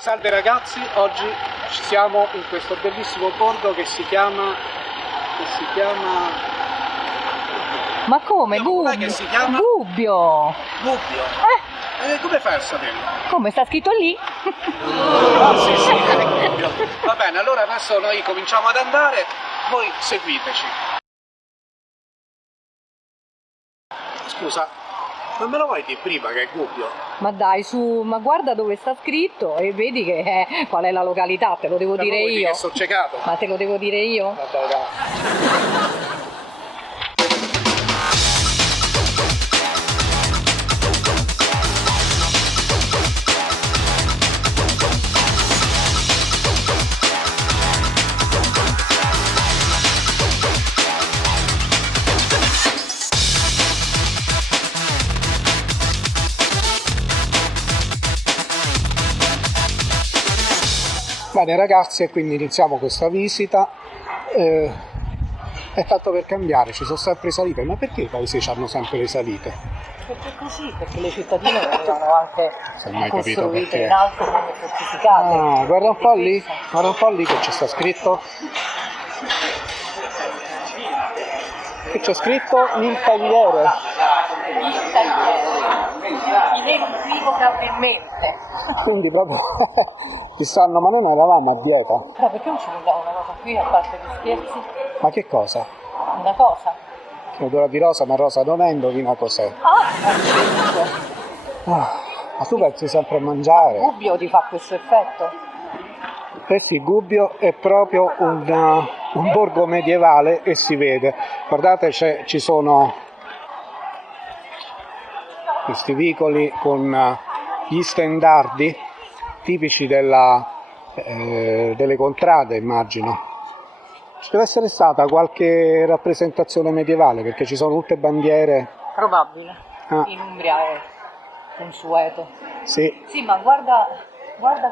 Salve ragazzi, oggi ci siamo in questo bellissimo borgo che si chiama... Ma come? Com'è che si chiama? Gubbio! Gubbio? Come fai a saperlo? Come sta scritto lì? Ah sì, è Gubbio. Va bene, allora adesso noi cominciamo ad andare, voi seguiteci. Scusa, non me lo vuoi dire prima che è Gubbio? Ma dai, ma guarda dove sta scritto e vedi qual è la località, te lo devo dire io. Che sono ciecato. Ma te lo devo dire io? Vabbè, dai. Bene ragazzi, e quindi iniziamo questa visita. È tanto per cambiare, ci sono sempre salite. Ma perché i paesi hanno sempre le salite? Perché così, perché le cittadine venivano anche capito costruite perché. in alto come fortificate. Ah, guarda un po' lì che ci sta scritto. Che c'è scritto Intagliere. Inequivocabilmente. Quindi proprio ci stanno, ma noi non eravamo a dieta. Però perché non ci mangiamo una cosa qui a parte gli scherzi? Ma che cosa? Una cosa? Che odore di rosa, ma rosa non è, indovina cos'è. Ma tu pensi sempre a mangiare? Gubbio ti fa questo effetto? Perché Gubbio è proprio un borgo medievale e si vede. Guardate, ci sono questi vicoli con gli stendardi tipici delle contrade, immagino. Ci deve essere stata qualche rappresentazione medievale perché ci sono tutte bandiere. Probabile. In Umbria è consueto. Sì. Sì, ma guarda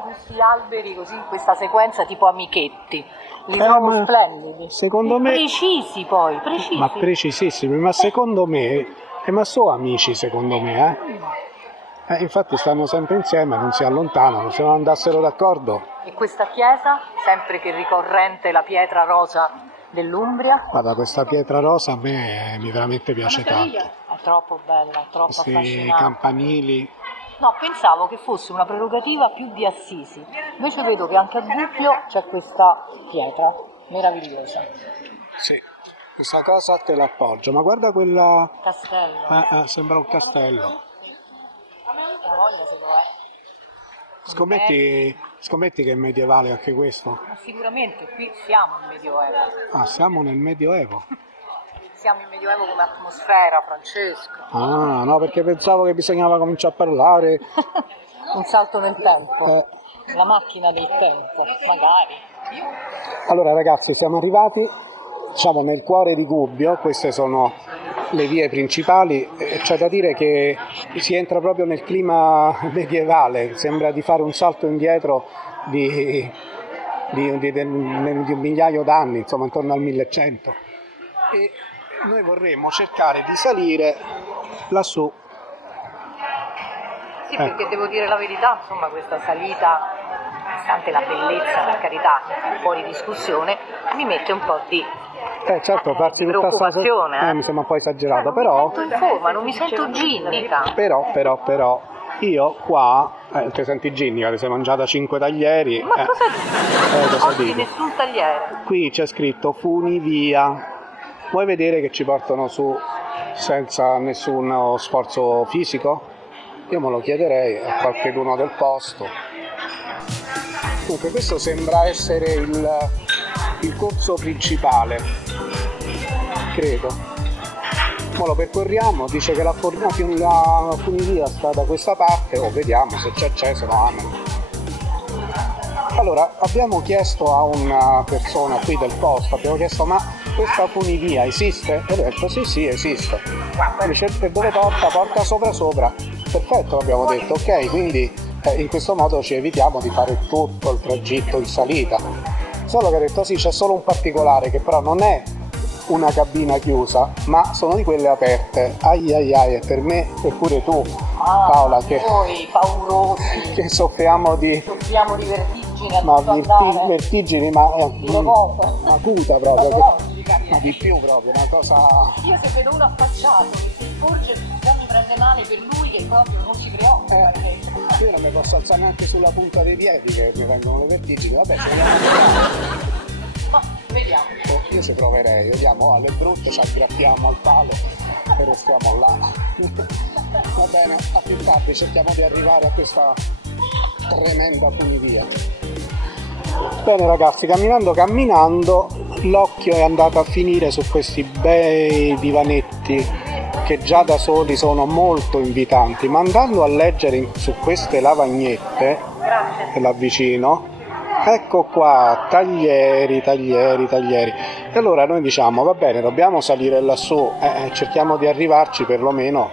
questi alberi così in questa sequenza tipo amichetti. Li trovo splendidi. Secondo me. Precisi poi, precisi. Ma precisissimi, ma secondo me. Ma sono amici secondo me, infatti stanno sempre insieme, non si allontanano, se non andassero d'accordo. E questa chiesa, sempre che ricorrente la pietra rosa dell'Umbria? Guarda, questa pietra rosa a me mi veramente piace tanto. È troppo bella, troppo Questi affascinante. campanili. No, pensavo che fosse una prerogativa più di Assisi, invece vedo che anche a Gubbio c'è questa pietra meravigliosa. Sì, questa cosa te l'appoggio, ma guarda quella... Castello. Sembra un castello. La voglia se lo è. Scommetti che è medievale anche questo? Ma sicuramente qui siamo in Medioevo. Ah, siamo nel Medioevo. Siamo in Medioevo come atmosfera, Francesco. Ah, no, perché pensavo che bisognava cominciare a parlare. Un salto nel tempo. La macchina del tempo, magari. Allora ragazzi, siamo arrivati, diciamo, nel cuore di Gubbio. Queste sono le vie principali. C'è da dire che si entra proprio nel clima medievale, sembra di fare un salto indietro di un migliaio d'anni, insomma intorno al 1100. E noi vorremmo cercare di salire lassù. Sì, perché devo dire la verità, insomma, questa salita, nonostante la bellezza, per carità, fuori discussione, mi mette un po' di Certo, farsi tutta preoccupazione. mi sembra un po' esagerato, però... Non mi sento in forma, non mi sento ginnica. Però, io qua, ti senti ginnica, ti sei mangiata 5 taglieri. Ma cosa dici? Cosa Oggi dico? nessun tagliere. Qui c'è scritto funivia. Vuoi vedere che ci portano su senza nessuno sforzo fisico? Io me lo chiederei a qualcuno del posto. Comunque questo sembra essere il corso principale, credo. Ora lo percorriamo, dice che la funivia sta da questa parte, vediamo se c'è, se no amen. Allora, abbiamo chiesto a una persona qui del posto, ma questa funivia esiste? E lui ha detto sì, esiste. Dice, e dove porta? Porta sopra. Perfetto, abbiamo detto, ok, quindi in questo modo ci evitiamo di fare tutto il tragitto in salita. Solo che ha detto sì, c'è solo un particolare che però non è una cabina chiusa, ma sono di quelle aperte. Ai ai ai, e per me, e pure tu, Paola, che Noi paurosi, soffriamo di soffriamo di vertigini a ma tutto andare. vertigini, ma Dire poco. acuta proprio, Patologica, ma di più proprio, una cosa... Io se vedo uno affacciato che si sporge già mi prende male per lui che proprio non si preoccupa. Io non mi posso alzare neanche sulla punta dei piedi che mi vengono le vertigini, vabbè, Ma vediamo. io ci proverei, vediamo, alle brutte ci aggrappiamo al palo e restiamo là. Va bene, a più tardi cerchiamo di arrivare a questa tremenda funivia. Bene ragazzi, camminando, l'occhio è andato a finire su questi bei divanetti che già da soli sono molto invitanti, ma andando a leggere su queste lavagnette, che l'avvicino, ecco qua, taglieri. E allora noi diciamo, va bene, dobbiamo salire lassù, cerchiamo di arrivarci perlomeno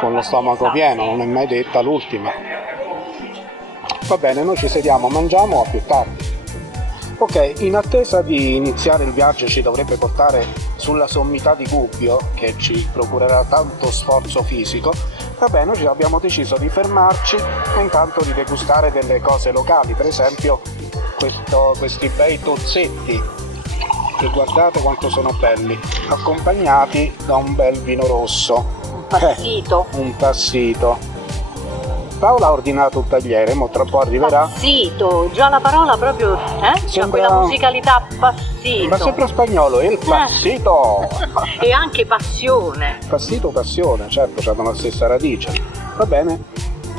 con lo stomaco pieno, non è mai detta l'ultima. Va bene, noi ci sediamo, mangiamo, a più tardi. Ok, in attesa di iniziare il viaggio ci dovrebbe portare sulla sommità di Gubbio, che ci procurerà tanto sforzo fisico, va bene, noi abbiamo deciso di fermarci e intanto di degustare delle cose locali, per esempio questi bei tozzetti, che guardate quanto sono belli, accompagnati da un bel vino rosso. Passito. Un passito. Paola ha ordinato un tagliere, mo tra un po' arriverà. Passito, già la parola proprio, c'ha Sembra- quella musicalità passito. Ma sempre spagnolo, il passito! E anche passione. Passito, passione, certo, hanno la stessa radice. Va bene,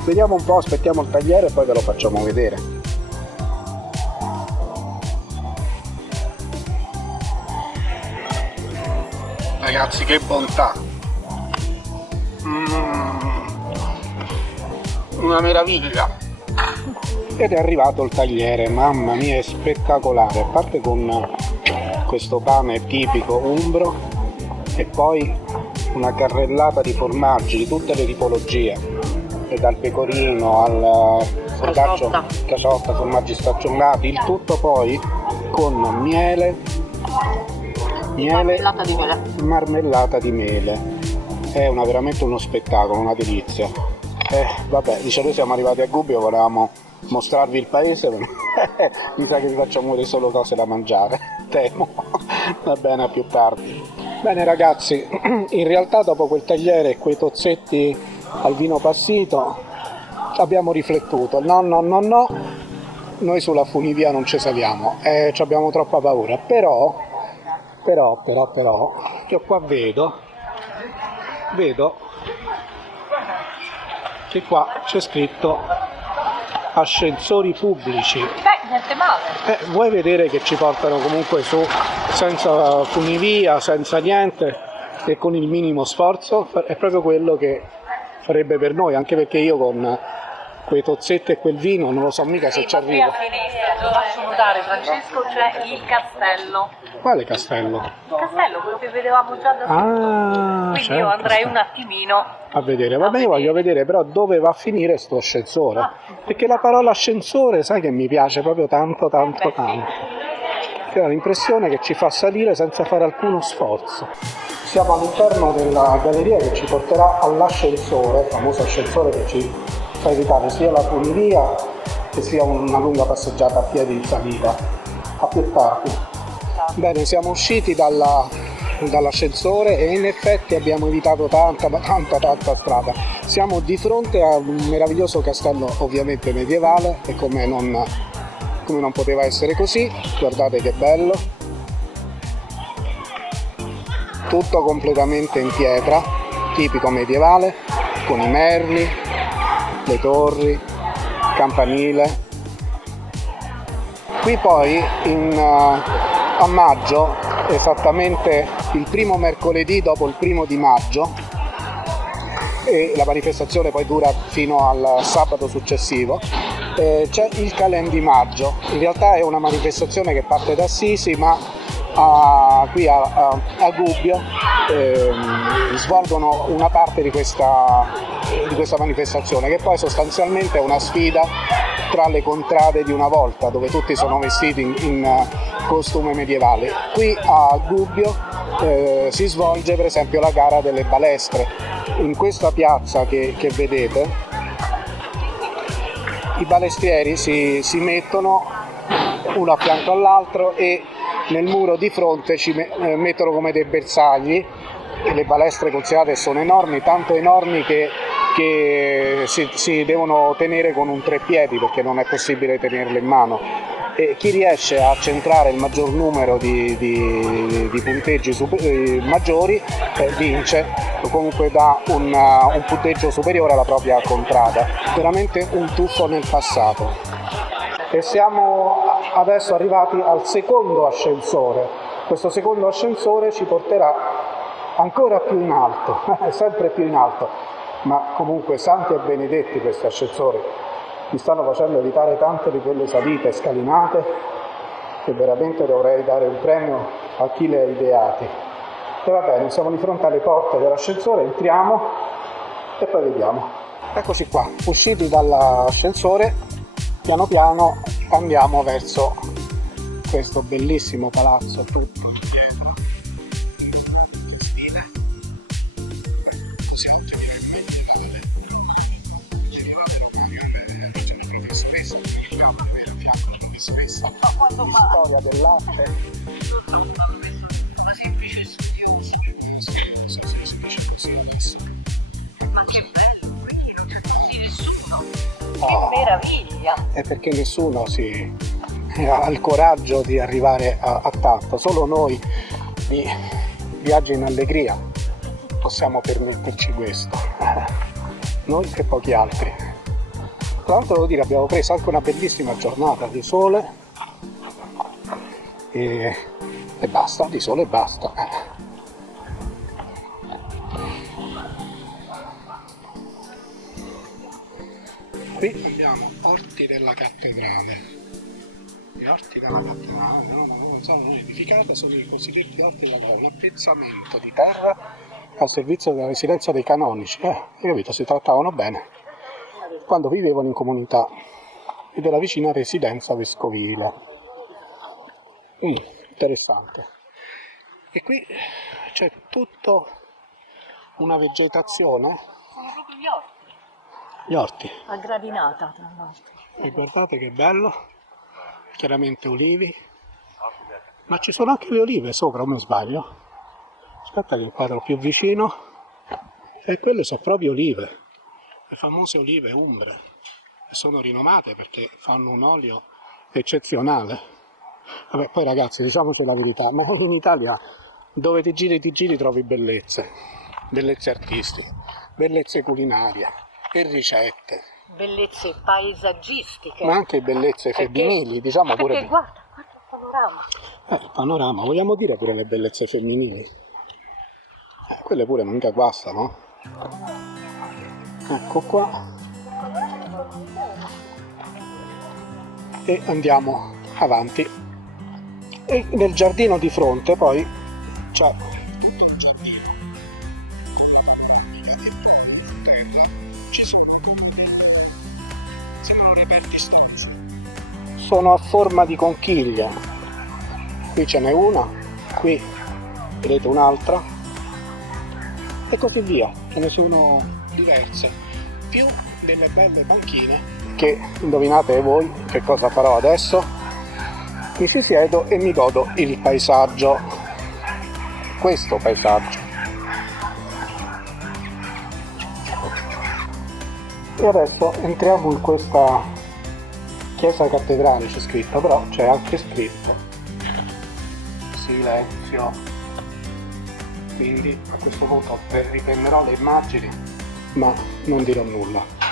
vediamo un po', aspettiamo il tagliere e poi ve lo facciamo vedere. Ragazzi, che bontà! Una meraviglia! Ed è arrivato il tagliere, mamma mia, è spettacolare, a parte con questo pane tipico umbro e poi una carrellata di formaggi di tutte le tipologie, e dal pecorino al formaggio, caciotta, formaggi stagionati, il tutto poi con marmellata di mele. È veramente uno spettacolo, una delizia. Vabbè, dice, noi siamo arrivati a Gubbio, volevamo mostrarvi il paese, mi sa che vi facciamo vedere solo cose da mangiare, temo. Va bene, a più tardi. Bene ragazzi, in realtà dopo quel tagliere e quei tozzetti al vino passito abbiamo riflettuto, no, noi sulla funivia non ci saliamo, abbiamo troppa paura, però, io qua vedo che qua c'è scritto ascensori pubblici. Beh, niente male. Vuoi vedere che ci portano comunque su senza funivia, senza niente e con il minimo sforzo? È proprio quello che farebbe per noi, anche perché io con quei tozzetti e quel vino non lo so mica se ci arrivo. A finestra, lo faccio notare, Francesco, c'è il castello. Quale castello? Il castello, quello che vedevamo già da quindi certo, io andrei un attimino a vedere. Vabbè, io voglio vedere però dove va a finire sto ascensore, perché la parola ascensore sai che mi piace proprio tanto. Che ho l'impressione che ci fa salire senza fare alcuno sforzo. Siamo all'interno della galleria che ci porterà all'ascensore, il famoso ascensore che ci fa evitare sia la funivia che sia una lunga passeggiata a piedi in salita. A più tardi. Bene, siamo usciti dall'ascensore e in effetti abbiamo evitato tanta strada. Siamo di fronte a un meraviglioso castello, ovviamente medievale, e come non poteva essere così, guardate che bello, tutto completamente in pietra, tipico medievale, con i merli, le torri, campanile. Qui poi a maggio, esattamente il primo mercoledì dopo il 1° di maggio, e la manifestazione poi dura fino al sabato successivo, c'è il Calend di maggio. In realtà è una manifestazione che parte da Assisi, ma qui a Gubbio svolgono una parte di questa manifestazione, che poi sostanzialmente è una sfida tra le contrade di una volta, dove tutti sono vestiti in costume medievale. Qui a Gubbio si svolge per esempio la gara delle balestre. In questa piazza che vedete, i balestrieri si mettono uno a fianco all'altro e nel muro di fronte ci mettono come dei bersagli, e le balestre considerate sono enormi, tanto enormi che si devono tenere con un treppiedi, perché non è possibile tenerle in mano, e chi riesce a centrare il maggior numero di punteggi maggiori vince, o comunque dà un punteggio superiore alla propria contrada. Veramente un tuffo nel passato. E siamo adesso arrivati al secondo ascensore. Questo secondo ascensore ci porterà ancora più in alto, sempre più in alto, ma comunque santi e benedetti questi ascensori, mi stanno facendo evitare tante di quelle salite e scalinate che veramente dovrei dare un premio a chi le ha ideati. E va bene, siamo di fronte alle porte dell'ascensore, entriamo e poi vediamo. Eccoci qua, usciti dall'ascensore, piano piano andiamo verso questo bellissimo palazzo. Storia dell'arte. Una semplice studiosa. Ma che bello, perché non c'è quasi nessuno. Che meraviglia! È perché nessuno ha il coraggio di arrivare a tanto, solo noi di Viaggi in Allegria possiamo permetterci questo, noi e pochi altri. Tra l'altro devo dire, abbiamo preso anche una bellissima giornata di sole e basta, di sole e basta. Qui abbiamo Orti della Cattedrale. Gli orti della cattedrale non sono edificate, sono i cosiddetti orti della cattedrale, un appezzamento di terra al servizio della residenza dei canonici. Hai capito? Si trattavano bene quando vivevano in comunità e della vicina residenza vescovile. Interessante. E qui c'è tutta una vegetazione. Sono proprio gli orti. Gli orti. A gradinata, tra l'altro. E guardate che bello. Chiaramente olivi, ma ci sono anche le olive sopra, o mi sbaglio? Aspetta che inquadro più vicino, e quelle sono proprio olive, le famose olive umbre, e sono rinomate perché fanno un olio eccezionale. Vabbè, poi ragazzi, diciamoci la verità, ma in Italia dove ti giri trovi bellezze artistiche, bellezze culinarie e ricette. Bellezze paesaggistiche. Ma anche bellezze femminili, diciamo pure. Perché guarda il panorama. Il panorama, vogliamo dire pure le bellezze femminili? Quelle pure non mica guastano. Ecco qua. E andiamo avanti. E nel giardino di fronte poi c'è tutto il giardino con la panoramica, e poi a terra ci sono, sembrano reperti stanze, sono a forma di conchiglia. Qui ce n'è una, qui vedete un'altra e così via, ce ne sono diverse, più delle belle banchine che indovinate voi che cosa farò adesso. Mi ci siedo e mi godo il paesaggio, questo paesaggio. E adesso entriamo in questa chiesa cattedrale, c'è scritto, però c'è anche scritto silenzio, quindi a questo punto riprenderò le immagini ma non dirò nulla.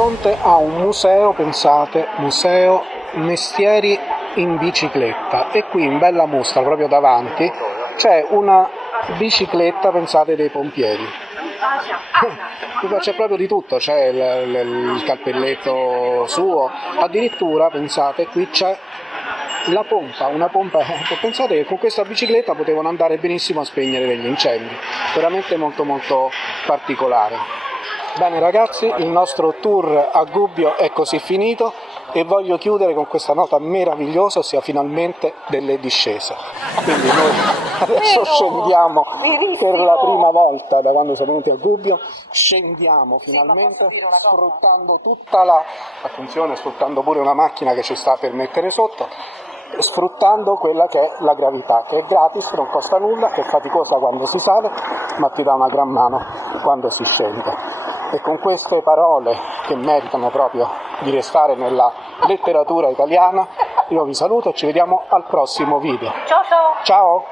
fronte a un museo, pensate, museo mestieri in bicicletta, e qui in bella mostra proprio davanti c'è una bicicletta, pensate, dei pompieri. C'è proprio di tutto, c'è il cappelletto suo, addirittura pensate qui c'è la pompa, una pompa, pensate che con questa bicicletta potevano andare benissimo a spegnere degli incendi, veramente molto molto particolare. Bene ragazzi, il nostro tour a Gubbio è così finito e voglio chiudere con questa nota meravigliosa, ossia finalmente delle discese. Quindi noi adesso scendiamo per la prima volta da quando siamo venuti a Gubbio, scendiamo finalmente sfruttando tutta attenzione, sfruttando pure una macchina che ci sta per mettere sotto, sfruttando quella che è la gravità, che è gratis, non costa nulla, che è faticosa quando si sale, ma ti dà una gran mano quando si scende. E con queste parole che meritano proprio di restare nella letteratura italiana, io vi saluto e ci vediamo al prossimo video. Ciao ciao! Ciao!